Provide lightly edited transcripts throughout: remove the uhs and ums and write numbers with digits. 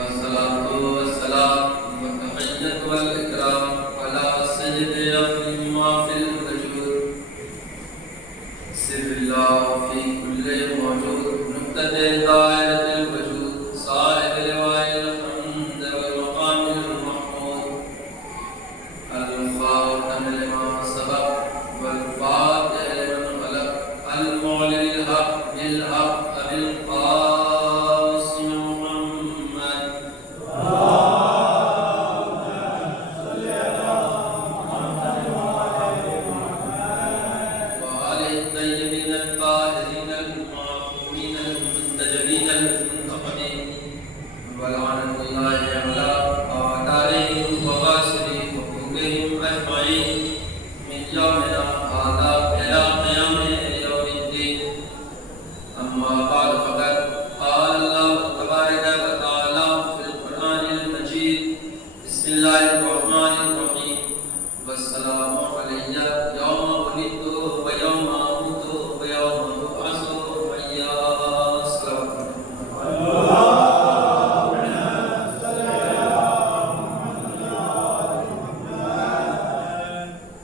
والصلاة والسلام والتحية والإكرام على سيد أمر ما في الوجود سر الله في كل موجود نقطة دائرة الوجود صاحب لواء الحمد والمقام المحمود الخاتم لما سبق والفاتح لمن خلق المعلن الحق بالحق بالقاسم محمد وآل الطيبين الطاهرين المعصومين المنتجبين المنتقمين ولعنة الله على أعدائهم وغاسلهم وحقوقهم أجمعين من يومنا هذا إلى قيام يوم الدين. أما بعد فقد قال الله تبارك وتعالى في القرآن المجيد بسم الله الرحمن الرحيم والسلام علي يوم ولدت ويوم أموت ويوم أبعث حيا. السلام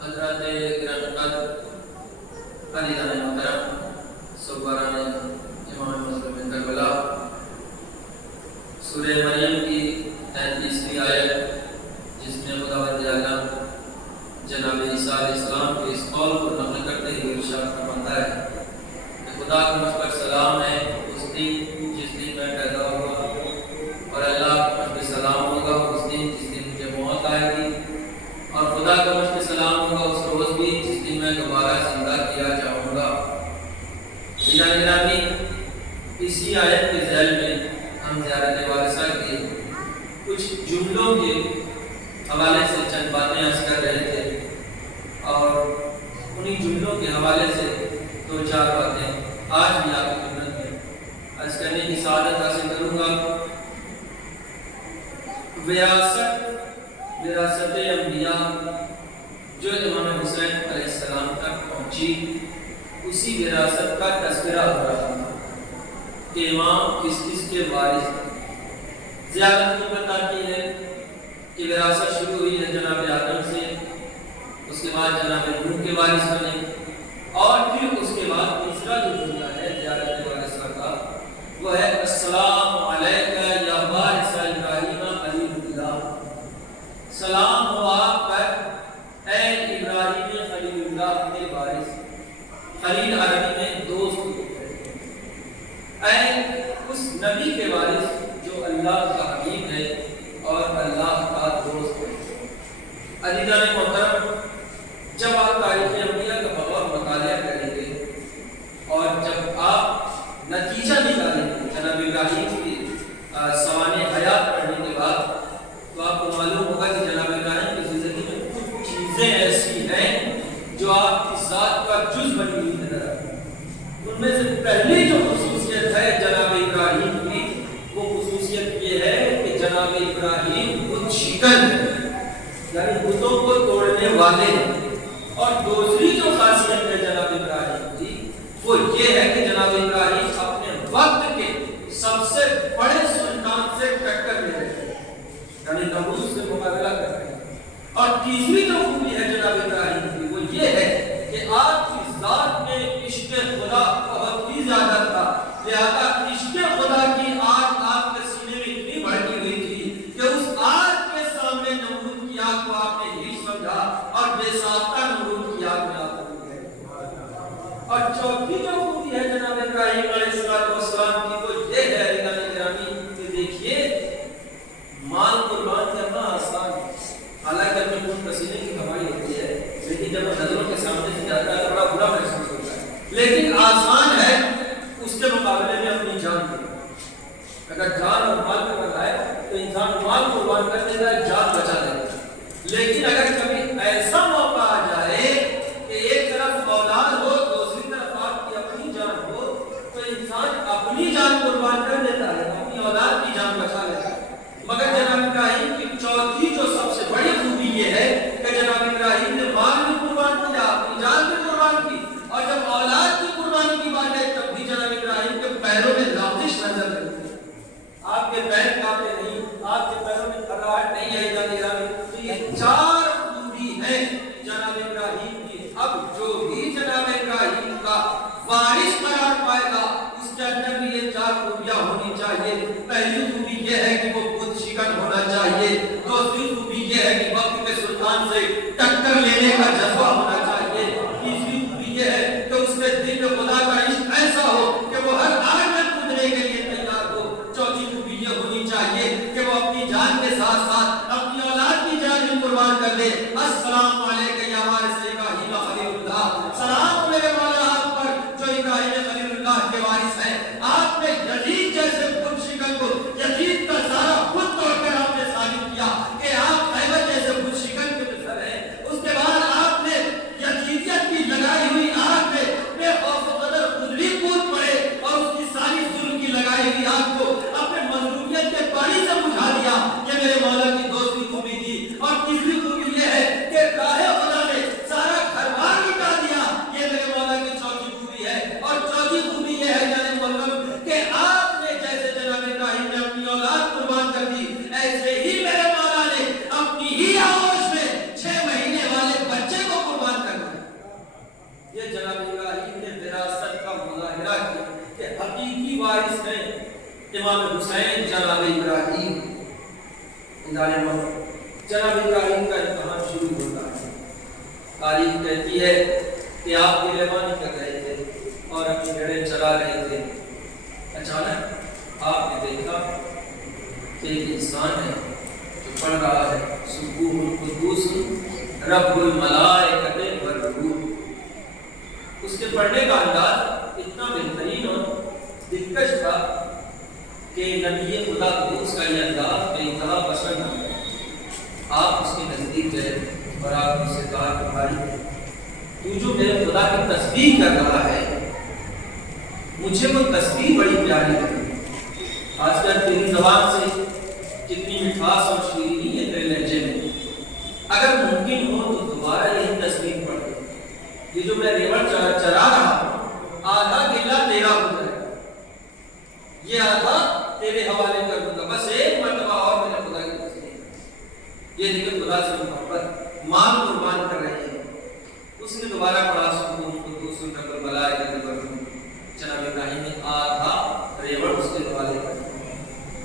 حضرات گرامی قدر عزیزان محترم سروران امام مسلم کربلا سورہ مریم کی 33ویں آیت جس میں خداوند عالم جناب عیسیٰ علیہ السلام کے اس قول کو نقل کرتے ہوئے ارشاد فرماتا ہے کہ خدا کا مجھ پر سلام ہے اس دن جس دن میں پیدا ہوا اور اللہ کا مجھ پہ سلام ہوگا اس دن جس دن مجھے موت آئے گی اور خدا کا مجھ پہ سلام ہوگا اس روز بھی جس دن میں دوبارہ زندہ کیا جاؤں گا. گرامی اسی آیت کے ذیل میں ہم زیارت وارثہ کے کچھ جملوں کے حوالے سے چند باتیں عرض کر رہے تھے اور انہی جملوں کے حوالے سے دو چار باتیں آج بھی آپ کی خدمت میں عرض کرنے کی سعادت حاصل کروں گا. وراثت انبیاء جو امام حسین علیہ السلام تک پہنچی اسی وراثت کا تذکرہ ہو رہا تھا کہ امام کس کس کے وارث تھے. زیادت کی بتاتی ہے کہ وراثت شروع ہوئی ہے جناب آدم سے، اس کے بعد جناب نوح کے وارث بنے اور پھر اس کے بعد تیسرا جو جملہ ہے زیارت وارثہ کا وہ ہے السلام علیکہ یا وارث ابراہیم خلیل اللہ. سلام ہو آپ پر اے ابراہیم خلیل اللہ کے وارث. خلیل عربی میں دوست ہوتے ہیں، اے اس نبی کے وارث جو اللہ کا حبیب ہے اور اللہ کا دوست ہے. عزیزان محترم، جب آپ تاریخ انبیاء کا بغور مطالعہ کریں گے اور جب آپ نتیجہ نکالیں گے جناب ابراہیم کی سوانح حیات پڑھنے کے بعد تو آپ کو معلوم ہوگا کہ جناب ابراہیم کی زندگی میں کچھ چیزیں ایسی ہیں جو آپ کی ذات کا جز بنی ہوئی نظر آتی ہیں. ان میں سے پہلی جو خصوصیت ہے جناب ابراہیم کی وہ خصوصیت یہ ہے کہ جناب ابراہیم بت شکن یعنی بتوں کو توڑنے والے. اور دوسری جو خاصیت ہے جناب ابراہیم کی وہ یہ ہے کہ جناب ابراہیم اپنے وقت کے سب سے بڑے سلطان سے ٹکر لے رہے ہیں یعنی نمرود سے مقابلہ کر رہے ہیں. اور تیسری جو خوبی ہے جناب ابراہیم کی وہ یہ ہے کہ آپ کی ذات میں عشق خدا بہت ہی زیادہ تھا، لہذا عشق خدا کی آگ آپ کے سینے میں اتنی بڑھتی ہوئی تھی کہ اس آگ کے سامنے نمرود کی آگ کو آپ نے ہی سمجھا اور بے ساختہ نمرود کی آگ میں آپ کو گئے. اور چوتھی جو خوبی ہے جناب ابراہیم علیہ السلام کی وہ یہ ہے گرامی کہ دیکھیے مال قربان کرنا آسان ہے، حالانکہ اپنے خون پسینے کی کمائی ہوتی ہے لیکن جب نظروں کے سامنے سے جاتا ہے تو بڑا برا محسوس ہوتا ہے. لیکن آسان ہے اس کے مقابلے میں اپنی جان دینا. اگر جان اور مال پہ بتائے تو انسان مال قربان کر دیتا ہے، جان بچا لیتا ہے. لیکن اگر کبھی ایسا موقع آ جائے کہ ایک طرف اولاد ہو دوسری طرف آپ کی اپنی جان ہو تو انسان اپنی جان قربان کر دیتا ہے، اپنی اولاد کی جان بچا لیتا ہے. مگر جناب ابراہیم کی چوتھی جو سب سے بڑی خوبی یہ ہے کہ جناب ابراہیم نے مال بھی قربان کیا، اپنی جان بھی قربان کی اور جب اولاد کی قربانی کی بات ہے تب بھی جناب ابراہیم کے پیروں میں لغزش نظر لگتی ہے. آپ کے پیر کانپتے نہیں، آپ کے پیروں میں تھراہٹ نہیں آئی جانے گا. تو یہ 4 خوبی ہیں جناب ابراہیم کی. اب جو بھی جناب ابراہیم کا وارث قرار پائے گا اس کے اندر بھی یہ 4 خوبیاں ہونی چاہیے. پہلی خوبی یہ ہے کہ وہ خود شکن ہونا چاہیے. دوسری خوبی یہ ہے کہ وقت کے سلطان سے ٹکر لینے کا جذبہ ہونا چاہیے. تیسری خوبی یہ ہے کہ اس میں دل میں خدا کا عشق ایسا ہو کہ وہ ہر آگ میں کودنے کے لیے تیار ہو. چوتھی خوبی یہ ہونی چاہیے کہ وہ اپنی جان کے ساتھ ساتھ اپنی اولاد کی جان بھی قربان کر دے. السلام علیکم یا وارث ابراہیم خلیل اللہ. سلام میرے مولا آپ پر جو ابراہیم خلیل اللہ کے وارث ہیں. آپ نے یزید جیسے خود شکن کو یزید کا سارا خود توڑ کر آپ نے ثابت کیا کہ آپ خیبر جیسے خود شکن کے مثل ہیں. اس کے بعد آپ نے یزیدیت کی لگائی ہوئی آگ میں بے خوف و قدر خود بھی کود پڑے اور اس کی ساری ظلم کی لگائی ہوئی آگ کو اپنے مظلومیت کے پانی سے بجھا دیا. یہ میرے مولا کی دوسری خوبی تھی. اور تیسری خوبی یہ ہے کہ راہ خدا میں سارا گھر بار مٹا دیا. یہ میرے مولا کی چوتھی خوبی ہے. اور چوتھی خوبی یہ ہے جناب محترم کہ آپ نے جیسے جناب ابراہیم نے اپنی اولاد قربان کر دی ایسے ہی میرے مولا نے اپنی ہی آغوش میں 6 مہینے والے بچے کو قربان کر دیا. یہ جناب ابراہیم نے وراثت کا مظاہرہ کیا کہ حقیقی وارث ہیں امام حسین جناب ابراہیم. جناب ابراہیم کا امتحان شروع ہوتا ہے. تاریخ کہتی ہے کہ آپ گریبانی کر رہے تھے اور اپنی بھیڑیں چلا رہے تھے. اچانک آپ نے دیکھا کہ ایک انسان ہے جو پڑھ رہا ہے سبوح القدوس رب الملائکۃ والروح. اس کے پڑھنے کا انداز اتنا بہترین اور دلکش تھا کہ نبی خدا کو اس کا یہ انداز بے انتہا پسند آیا. آپ اس کے نزدیک گئے اور آپ اس سے کہا کہ بھائی تو جو میرے خدا کی تسبیح کر رہا ہے مجھے وہ تسبیح بڑی پیاری لگی. آج کل تیری زبان سے کتنی مٹھاس اور شیرینی ہے تیرے لہجے میں. اگر ممکن ہو تو دوبارہ یہی تسبیح پڑھ دے. یہ جو میں ریوڑ چرا رہا ہوں آدھا گلہ تیرا ہو جائے گا. یہ آدھا تیرے حوالے کر دوں گا. بس ایک مرتبہ اور میرے خدا کی تسبیح. یہ دیکھیں خدا سے محبت مال قربان کر رہے ہیں. اس نے دوبارہ پڑھا سبوح القدوس رب الملائکۃ والروح. جناب ابراہیم نے آدھا ریوڑ اس کے حوالے کر دیا.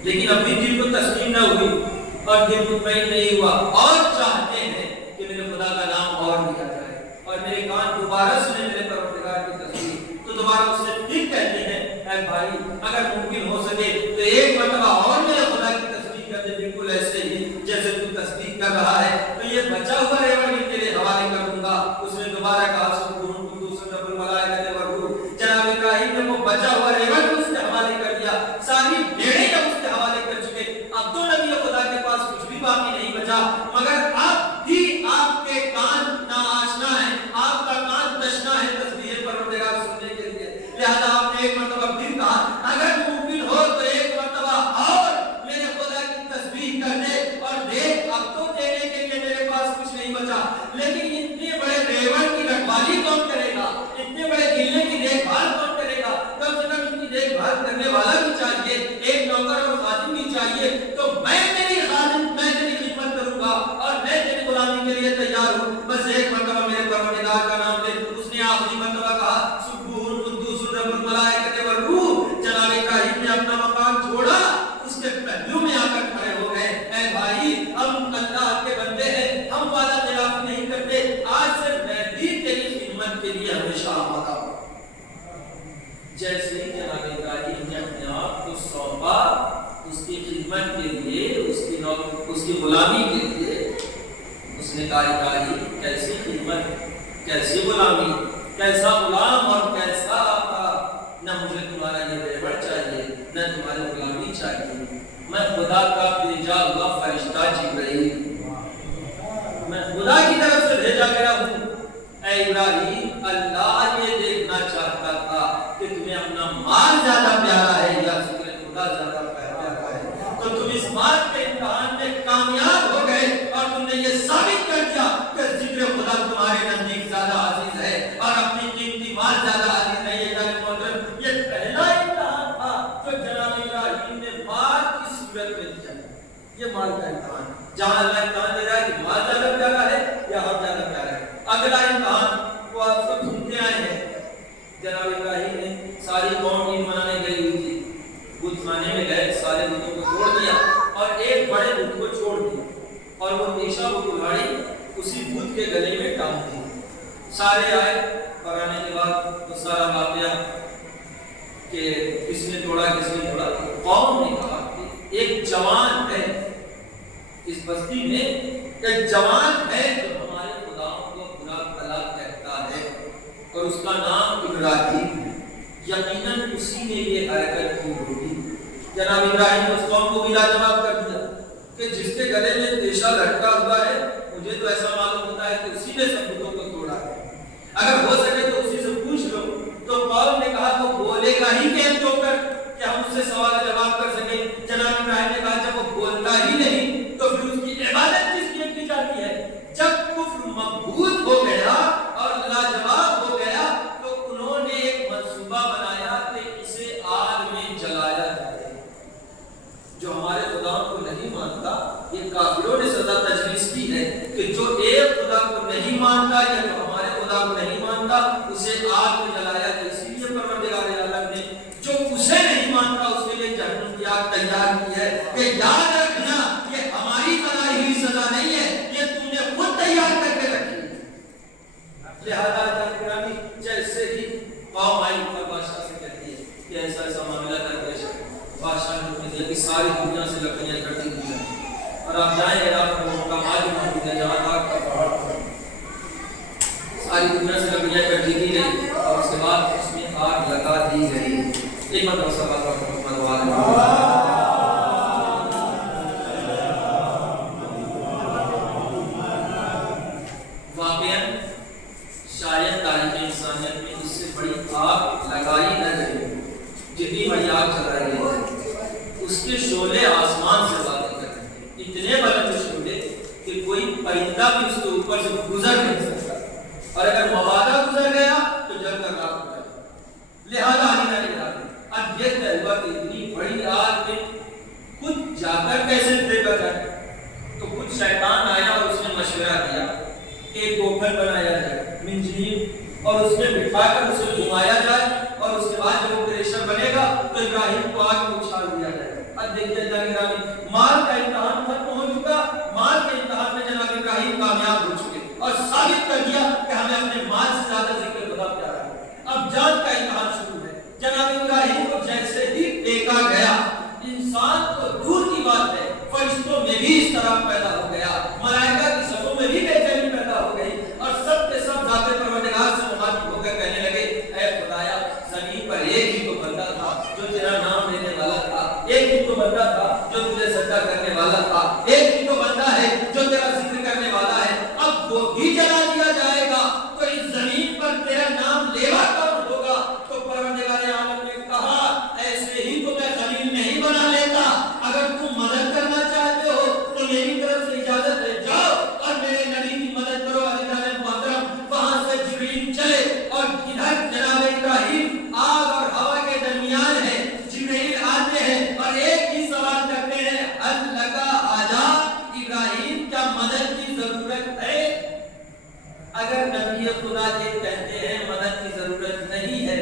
لیکن اب بھی دل کو تسلیم نہ ہوئی اور دل مطمئن نہیں ہوا اور چاہتے ہیں کہ میرے خدا کا نام اور لیا جائے اور میرے کان دوبارہ سنے میرے پروردگار کی تسبیح. تو دوبارہ اس سے پھر کہتے ہیں اے بھائی اگر ممکن ہو سکے تو ایک مرتبہ اور میرے خدا کی تسبیح کر دے بالکل ایسے ہی جیسے تو تسبیح کر رہا ہے. تو یہ بچا ہوا ریوڑ بھی تیرے حوالے کر دوں گا. اس نے دوبارہ کہا سبوح القدوس رب الملائکۃ والروح. جناب ابراہیم نے وہ بچا ہوا ریوڑ بھی اس کے حوالے کر دیا. ساری بھیڑیں جب اس کے حوالے کر چکے اب تو نبی خدا کے پاس کچھ بھی باقی نہیں بچا مگر اب بھی آپ کے کان ناآشنا ہے. آپ کا کان تشنا ہے تسبیح پروردگار سننے کے لیے. لہذا آپ نے ایک مرتبہ پھر کہا اگر ممکن ہو تو ایک مرتبہ اور میرے خدا کی تسبیح کر دے. اور دیکھ اب تو دینے کے لیے میرے پاس کچھ نہیں بچا لیکن اتنے بڑے ریوڑ کی رکھوالی کون کرے گا. اتنے بڑے قلعے کی دیکھ بھال کون کرے گا. کم سے کم ان کی دیکھ بھال کرنے والا بھی چاہیے. ایک نوکر اور خادم بھی چاہیے. تو میں تیری خادم میں تیری خدمت کروں گا اور میں تیری غلامی کے لیے تیار ہوں. بس ایک مرتبہ میرے پروردگار کا نام لے. اس نے آخری مرتبہ کہا سبوح القدوس رب الملائکۃ والروح. جناب ابراہیم نے اپنا مقام چھوڑا اس کے پہلو میں آ کر کھڑے ہو گئے. اے بھائی ہم اللہ کے بندے ہیں ہم وعدہ خلاف نہیں کرتے. آج سے میں بھی تیری خدمت کے لیے ہمیشہ آمادہ ہوں. جیسے ہی جناب ابراہیم نے اپنے آپ کو سونپا اس کی خدمت کے لیے اس کی غلامی کے لیے اس نے کہا ابراہیم کیسی خدمت کیسی غلامی کیسا غلام اور کیسا آقا. نہ مجھے تمہارا یہ ریوڑ چاہیے نہ تمہاری غلامی چاہیے. میں خدا کا بھیجا ہوا فرشتہ جبرائیل میں خدا کی طرف سے بھیجا گیا ہوں. اے ابراہیم اللہ یہ دیکھنا چاہتا تھا کہ تمہیں اپنا مال زیادہ پیارا ہے یا ذکر خدا زیادہ پیارا ہے. تو تم اس بات کے امتحان میں کامیاب ہو گئے اور تم نے یہ ثابت کر دیا کہ ذکر خدا تمہارے نزدیک زیادہ عزیز ہے اور اپنی قیمتی مال زیادہ عزیز ہے. یہ پہلا امتحان تھا جو جناب ابراہیم نے بات کی صورت میں دیا. یہ مال کا امتحان ہے. جہاں اللہ امتحان دے رہا ہے کہ مال زیادہ پیارا ہے یا ہم زیادہ پیارا ہے. اگلا امتحان وہ آپ سب سنتے آئے ہیں. جناب ابراہیم نے ساری قوم عید منانے گئی ہوئی تھی. بت خانے میں گئے, سارے بتوں کو چھوڑ دیا اور ایک بڑے بت کو چھوڑ دیا اور وہ نیشا وہ کلاڑی اسی بت کے گلے میں ٹانگ دی. سارے آئے اور آنے کے بعد وہ سارا واقعہ کہ کس نے توڑا کس نے توڑا. قوم نے کہا کہ ایک جوان ہے اس بستی میں, ایک جوان ہے جو ہمارے خداؤں کو برا بھلا کہتا ہے اور اس کا نام ابراہیم ہے. یقیناً اسی نے یہ حرکت کی ہوگی. جناب ابراہیم نے اس قوم کو بھی لاجواب کر دیا کہ جس کے گلے میں ریشہ لٹکا ہوا ہے مجھے تو ایسا معلوم ہوتا ہے کہ اسی نے سب بتوں کو توڑا ہے. اگر ہو سکے تو اسی سے پوچھ لو. تو قوم نے کہا وہ بولے گا ہی کیسے تو کر کہ ہم اس سے سوال جواب کر سکیں. جناب ابراہیم نے کہا جب وہ بولتا ہی نہیں تو پھر اس کی عبادت کس لیے کی جاتی ہے؟ جب کفر مقبول ہو گیا اور لاجواب ہو گیا تو انہوں نے ایک منصوبہ بنایا کہ اسے آگ میں جلایا جائے. جو ہمارے خدا کو نہیں مانتا, یہ کافروں نے سزا تجویز کی ہے کہ جو ایک خدا کو نہیں مانتا یا جو ہمارے خدا کو نہیں مانتا اسے آگ میں جلایا جائے. اسی لیے پروردگار عالم نے جو اسے نہیں مانتا اس کے لیے جہنم کی آگ تیار کی ہے کہ یاد رکھنا یہ ہماری بنائی ہوئی سزا نہیں ہے, یہ تم نے خود تیار کر کے رکھی. لہذا جناب جیسے ہی قوم آئی اور بادشاہ سے کہتی ہے کہ ایسا ایسا معاملہ کر پیش ہے. بادشاہ نے حکم دیا کہ ساری دنیا سے لکڑیاں اکٹھی کی جائیں اور آپ جائیں عراق میں وہ مقامات موجود ہیں جہاں آگ کا پہاڑ ہے. ساری دنیا سے لکڑیاں اکٹھی کی گئی اور اس کے بعد اس میں آگ لگا دی گئی. ایک مرتبہ سب اللہ کا حکم واقعاً شاید تاریخ انسانیت میں اس سے بڑی آگ لگائی نہ گئی. جتنی بڑی آگ چلائی گئی اس کے شعلے آسمان سے باتیں کر رہے ہیں. اتنے بلند شعلے کہ کوئی پرندہ بھی اس کے اوپر سے گزر نہیں سکتا اور اگر مبادہ گزر گیا تو جل کر راک ہو جائے. لہذا آنے والے رہا اب یہ تجربہ کہ اتنی بڑی آگ میں خود جا کر کیسے دیکھا جائے. تو خود شیطان آیا اور اس نے مشورہ دیا کہ ایک گوبر بنایا جائے منجنیب اور اس میں بٹھا کر اسے گھمایا جائے اور اس کے بعد جب وہ پریشر بنے گا تو ابراہیم کو آگ میں اچھال دیا جائے. اب دیکھتے جناب مال کا امتحان ختم ہو چکا. مال کے امتحان میں جناب ابراہیم کامیاب ہو چکے اور ثابت کر دیا کہ ہمیں اپنے مال سے زیادہ ذکر خدا پیارا ہے. اب جان کا امتحان شروع ہے. جناب ابراہیم کو جیسے ہی دیکھا گیا, انسان تو دور کی بات ہے فرشتوں میں بھی اس طرح پیدا ہو گیا, ملائکہ کی صفوں میں بھی بے چینی پیدا ہو گئی اور سب کے سب ذات پروردگار سے مخاطب ہو کر کہنے لگے اے خدایا زمین پر ایک ہی تو بندہ تھا جو تیرا نام لینے والا تھا, ایک ہی تو بندہ تھا جو تجھے سجدہ کرنے والا تھا, ایک ہی تو بندہ ہے جو تیرا ذکر کرنے والا ہے. اب وہ بھی جلا دیا جائے گا تو اس زمین پر تیرا نام لیوا کون ہوگا؟ تو پروردگار عالم نے کہا ایسے ہی تو میں خلیل نہیں بنا لیتا. اگر تم مدد کرنا چاہتے ہو تو میری طرف سے اجازت ہے, جاؤ اور میرے نبی کی مدد کرو. علی محترم وہاں سے جبریل چلے اور ادھر جناب ابراہیم آگ اور ہوا کے درمیان ہے. جبریل آتے ہیں اور ایک ہی سوال کرتے ہیں اللہ کا آجا ابراہیم کیا مدد کی ضرورت ہے؟ اگر نبی خدا یہ کہتے ہیں مدد کی ضرورت نہیں ہے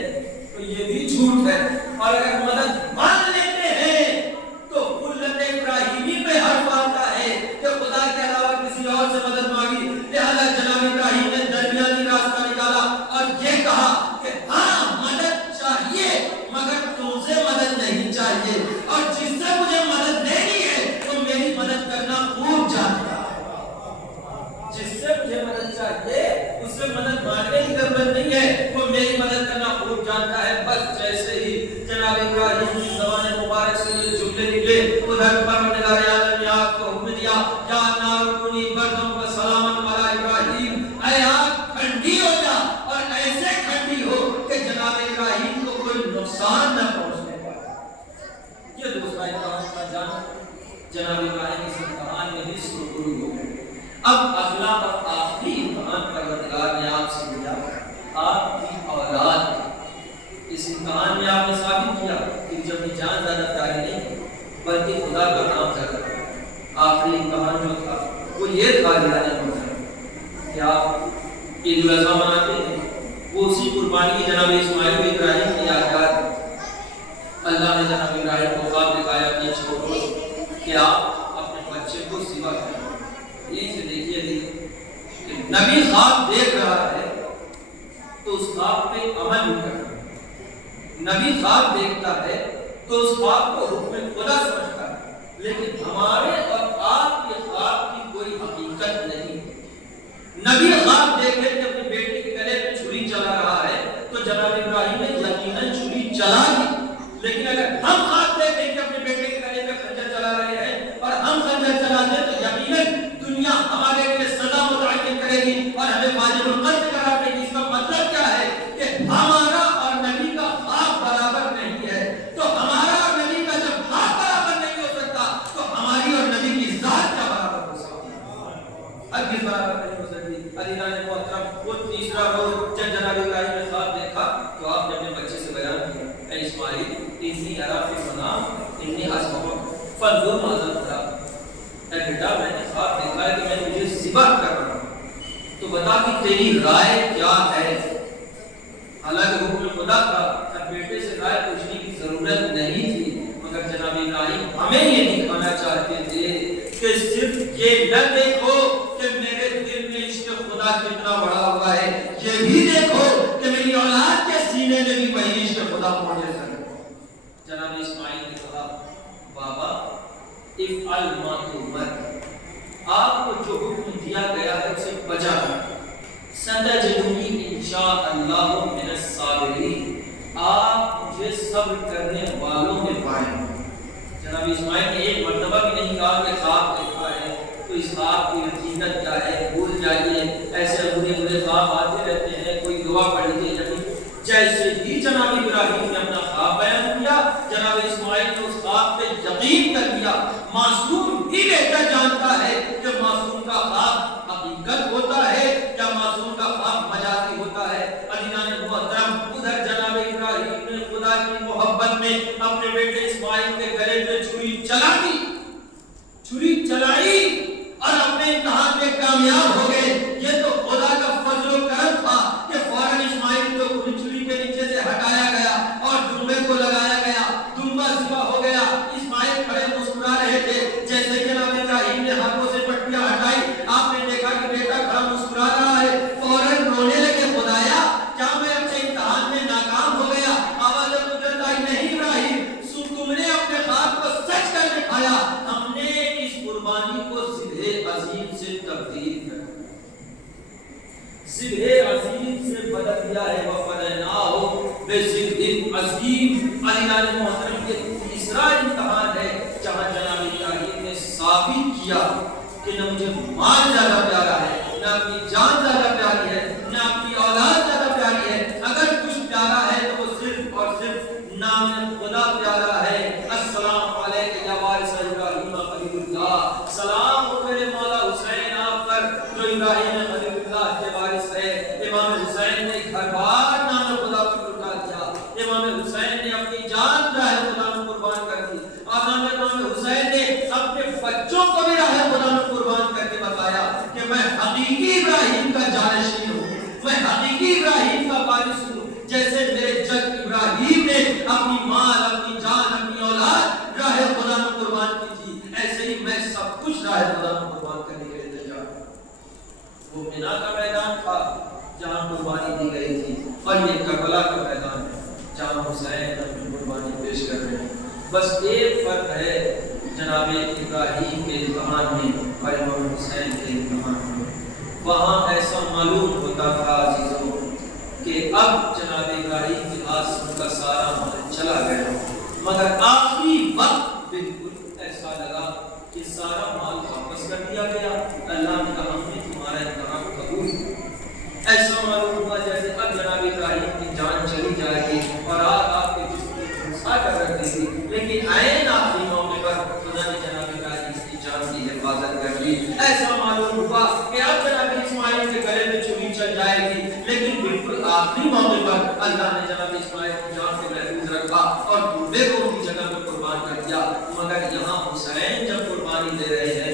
تو یہ بھی جھوٹ ہے, اور اگر مدد مان لیتے ہیں تو قلت ابراہیمی پہ حرف آتا ہے کہ خدا کے علاوہ کسی اور سے مدد مانگی. لہذا جناب ابراہیم نے درمیانی راستہ نکالا اور یہ کہا کہ ہاں مدد چاہیے مگر تم سے مدد نہیں چاہیے, اور جس سے مجھے مدد دینی ہے تو میری مدد کرنا خوب جانتا ہے. جس سے مجھے مدد چاہیے اس سے مدد مانگنے کی ضرورت نہیں ہے, وہ میری مدد کرنا خوب جانتا ہے. بس جیسے ہی جناب ابراہیم کی زبان مبارک سے یہ جملے نکلے ادھر پروردگار عالم نے آگ کو حکم دیا یا نار کونی بردم و سلامن علی ابراہیم, اے آگ ٹھنڈی ہو جا اور ایسے ٹھنڈی ہو کہ جناب ابراہیم کو کوئی نقصان نہ پہنچنے پائے. یہ دوسرا امتحان کا جان جناب ابراہیم اس امتحان میں بھی شروع ہو گئے. اب اگلا اور آخری امتحان پروردگار نے آپ سے لیا آپ کی اولاد. اس امتحان میں آپ نے ثابت کیا کہ جب جان زیادہ پیاری نہیں بلکہ خدا کا نام زیادہ پیارا. آخری امتحان جو تھا وہ یہ تھا کہ آپ عید الاضحیٰ مناتے ہیں، وہ اسی قربانی جناب اسماعیل و ابراہیم کی یادگار۔ اللہ نے جناب ابراہیم کو خواب دکھایا اپنے چھوٹوں کہ آپ اپنے بچے کو ذبح کریں۔ یہ سے دیکھیے کہ نبی خواب دیکھ رہا ہے تو اس خواب پہ عمل بھی کرنا۔ نبی خواب دیکھتا ہے تو اس خواب کو حکم خدا سمجھتا ہے، لیکن ہمارے اور آپ کے خواب کی کوئی حقیقت نہیں۔ نبی خواب دیکھے کہ اپنے بیٹے کے گلے میں چھری چلا رہا ہے تو جناب ابراہیم نے یقیناً چھری چلا دی، لیکن اگر ہم خواب دیکھیں کہ اپنے بیٹے کے گلے میں خنجر چلا رہے ہیں اور ہم خنجر چلا دیں تو یقیناً دنیا ہمارے لیے سزا متعین کرے گی اور ہمیں واجب القتل قرار دے گی۔ اس کا مطلب کیا ہے کہ ہمارا اور نبی کا خواب برابر نہیں ہے، تو ہمارا اور نبی کا جب خواب برابر نہیں ہو سکتا تو ہماری اور نبی کی ذات کیا برابر ہو سکتی ہے؟ ہرگز برابر نہیں ہو سکتی۔ عزیزان محترم، وہ تیسرا روز جب جناب ابراہیم نے خواب دیکھا تو آپ نے اپنے بچے سے بیان کیا، اے اسماعیل انی ارا فی المنام انی اذبحک فانظر ماذا ترى۔ اے بیٹا، میں نے خواب دیکھا ہے کہ میں تجھے ذبح کر رہا ہوں، تو بتا کہ تیری رائے کیا ہے۔ حالانکہ حکم خدا تھا، ہر بیٹے سے رائے پوچھنے کی ضرورت نہیں تھی، مگر جناب ابراہیم ہمیں یہ دکھانا چاہتے تھے کہ صرف یہ نہ دیکھو کہ میرے دل میں عشق خدا کتنا بڑا ہوا ہے، یہ بھی دیکھو کہ میری اولاد کے سینے میں بھی وہی عشق خدا پہنچے سکے۔ جناب اسماعیل نے کہا، بابا افعل ما تؤمر، آپ کو جو حکم دیا گیا ہے اسے بجا کریں، ستجدنی انشاء اللہ من الصابرین، آپ مجھے صبر کرنے والوں میں پائیں گے۔ جناب اسماعیل نے ایک مرتبہ بھی نہیں کہا کہ خواب دیکھا ہے تو اس خواب کی حقیقت کیا ہے بھول جائیے، ایسے ادھورے خواب آتے رہتے ہیں، کوئی دعا پڑھ لیجیے۔ جیسے ہی جناب ابراہیم نے اپنا خواب بیان کیا، جناب اسماعیل نے اس خواب پہ یقین کر لیا۔ معصوم بھی بہتر جانتا ہے کہ معصوم کا خواب حقیقت ہوتا ہے یا معصوم کا خواب مجازی ہوتا ہے۔ عزیزان محترم، ادھر جناب ابراہیم نے خدا کی محبت میں اپنے بیٹے اسماعیل کے گلے میں چھری چلا دی، چھری چلائی اور اپنے امتحان میں کامیاب ہو گئے۔ یہ تو خدا کا فضل و کرم تھا کہ فوراً اسماعیل کو چھری کے نیچے سے ہٹایا گیا اور دمبے کو لگایا گیا، دمبا ذبح ہو گیا۔ اسماعیل کھڑے مسکرا رہے تھے، جیسے جناب ابراہیم نے ہاتھوں سے پٹیاں ہٹائی، آپ نے دیکھا کہ بیٹا کھڑا مسکرا رہا ہے، فوراً رونے لگے، خدایا کیا میں اپنے امتحان میں ناکام ہو گیا؟ آواز قدرت آئی، نہیں ابراہیم، تم نے اپنے خواب کو سچ کر دکھایا، ہم نے اس قربانی کو ذبح عظیم سے تبدیل کر ذبح عظیم سے بدل دیا ہے، وَفَدَيْنَاهُ بِذِبْحٍ عَظِيمٍ۔ عزیزان محترم، یہ تیسرا امتحان ہے جہاں جناب ابراہیم نے ثابت کیا کہ نہ مجھے مال زیادہ پیارا ہے، نہ اپنی جان زیادہ پیاری ہے، نہ اپنی اولاد زیادہ پیاری ہے، اگر کچھ پیارا ہے تو وہ صرف اور صرف نام خدا پیارا ہے۔ السلام علیکم یا وارث ابراہیم خلیل اللہ، سلام ہو میرے مولا حسین آپ پر جو ابراہیم خلیل اللہ کے وارث ہے۔ امام حسین نے گھر بار نام خدا پر لٹا دیا، امام حسین نے اپنی جان راہ خدا میں قربان کر دی، اور امام حسین نے اپنے بچوں کو بھی راہ خدا میں قربان کر کے بتایا کہ میں حقیقی ابراہیم کا جانشین ہوں، میں حقیقی ابراہیم کا وارث ہوں۔ جیسے میرے جد ابراہیم نے اپنی مال، اپنی جان، اپنی اولاد راہ خدا میں قربان کی تھی، ایسے ہی میں سب کچھ راہ خدا میں قربان کرنے کے لیے تیار ہوں۔ وہ مینا کا میدان تھا جہاں قربانی دی گئی تھی، اور یہ کربلا کا میدان ہے جہاں حسین اپنی قربانی پیش کر رہے ہیں۔ بس ایک فرق ہے جناب ابراہیم کے امتحان میں اور امام حسین کے امتحان میں، وہاں ایسا معلوم ہوتا تھا عزیزوں کہ اب جناب ابراہیم کے ہاتھ سے ان کا سارا مال چلا گیا، مگر آخری وقت بالکل ایسا لگا کہ سارا مال واپس کر دیا گیا۔ اللہ نے کہا ہم نے تمہارا امتحان قبول کیا۔ ایسا معلوم ہوا جیسے اب جناب ابراہیم کی جان چلی جائے گی اور آپ کے جسم کی جھنسا کر رکھتے تھی، لیکن عین آخری موقع پر خدا نے جناب ابراہیم کی جان کی حفاظت کر لی۔ ایسا معلوم ہوا کہ اب جناب اسماعیل کے گلے میں چھری چل جائے گی، لیکن بالکل آخری موقع پر اللہ نے جناب اسماعیل کی جان کو محفوظ رکھا اور دمبے کو ان کی جگہ میں قربان کر دیا۔ مگر یہاں حسین جب قربانی دے رہے ہیں